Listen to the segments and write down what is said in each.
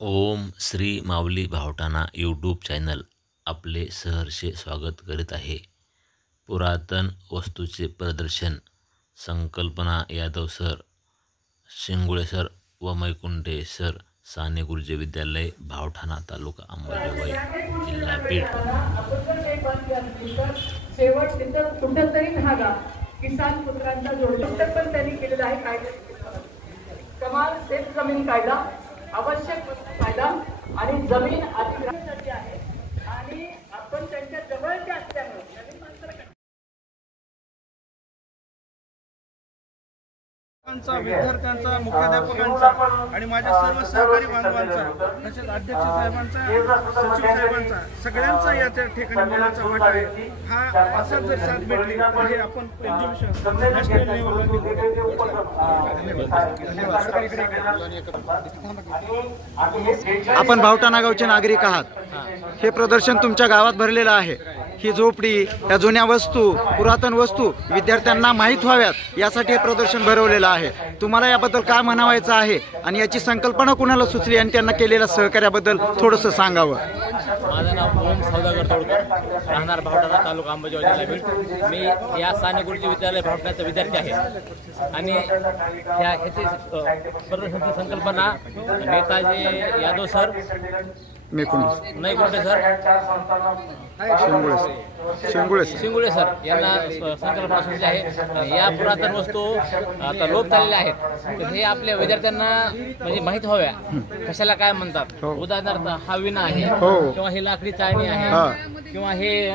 ओम श्री माऊली भावटाणा YouTube channel आपले सहर्षे स्वागत करीत आहे। पुरातन वस्तूचे प्रदर्शन संकल्पना यादव सर, शिंगुळे सर व मैकुंटे सर, साने गुरुजी विद्यालय, भावठाणा, तालुका अंबाजोगाई, जिल्हा बीड। शेवट तिथं कुठंतरी धागा किसान पुत्रांचा जोडलं पण त्यांनी केलेला आहे कायदा, कमाल शेत जमीन कायदा, आवश्यक कायदा आणि जमीन अधिग्रहणासाठी आहे आणि आपण त्यांच्या जवळचे असल्यामुळे नवीन माणसाला विद्यार्थ्यांचा, मुख्याध्यापकांचा आणि माझ्या सर्व सहकारी बांधवांचा, तसेच अध्यक्ष साहेबांचा, सचिव साहेबांचा, सगळ्यांचा या ठिकाणी बोलायचा वाटा आहे। हा असा जर साथ भेटली तर हे आपण एज्युकेशन नॅशनल लेवलला। आपण भावटाणा गावचे नागरिक आहात। हे प्रदर्शन तुमच्या गावात भरलेलं आहे। ही झोपडी, या जुन्या वस्तू, पुरातन वस्तू विद्यार्थ्यांना माहीत व्हाव्यात यासाठी हे प्रदर्शन भरवलेलं आहे। तुम्हाला याबद्दल काय म्हणावायचं आहे आणि याची संकल्पना कुणाला सुचली आणि त्यांना केलेल्या सहकार्याबद्दल थोडंसं सांगावं। माझं नाव ओम सौदागर तोडकर, राहणार भावटाणा, तालुका अंबाजोगाई, जिल्हा बीड। मी या साने गुरुजी विद्यालय भावटाण्याचा विद्यार्थी आहे आणि ह्याची प्रदर्शनाची संकल्पना Netaji Yadav sir, Maikunte sir, Shingule sir यांना संकल्पना सुचली आहे। या पुरातन वस्तू आता लोप झालेल्या आहेत, तर हे आपल्या विद्यार्थ्यांना म्हणजे माहीत व्हाव्या कशाला काय म्हणतात। उदाहरणार्थ हा विना आहे किंवा ही लाकडी चाळणी आहे किंवा हे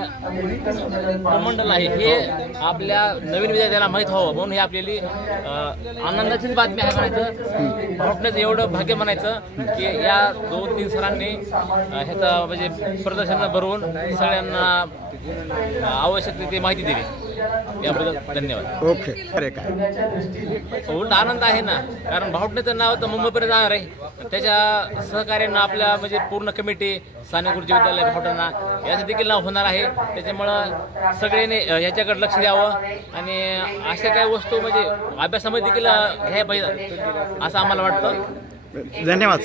कमंडल आहे, हे आपल्या नवीन विद्यार्थ्यांना माहीत व्हावं म्हणून हे आपल्याली आनंदाचीच बातमी आहे म्हणायचं। भावटाण्याचं एवढं भाग्य म्हणायचं की या 2-3 सरांनी ह्याचं म्हणजे प्रदर्शन भरवून सगळ्यांना आवश्यक ते माहिती दिली, याबद्दल धन्यवाद। ओके, अरे काय उलट आनंद आहे ना, कारण भावटाण्याचं नाव तर मुंबईपर्यंत जाणार आहे। त्याच्या सहकार्यानं आपल्या म्हणजे पूर्ण कमिटी, साने गुरुजी विद्यालय भावटाणा याचं देखील नाव होणार आहे। त्याच्यामुळं सगळ्यांनी ह्याच्याकडे लक्ष द्यावं आणि अशा काही वस्तू म्हणजे अभ्यासामध्ये देखील घ्यायला पाहिजे असं आम्हाला वाटतं। धन्यवाद।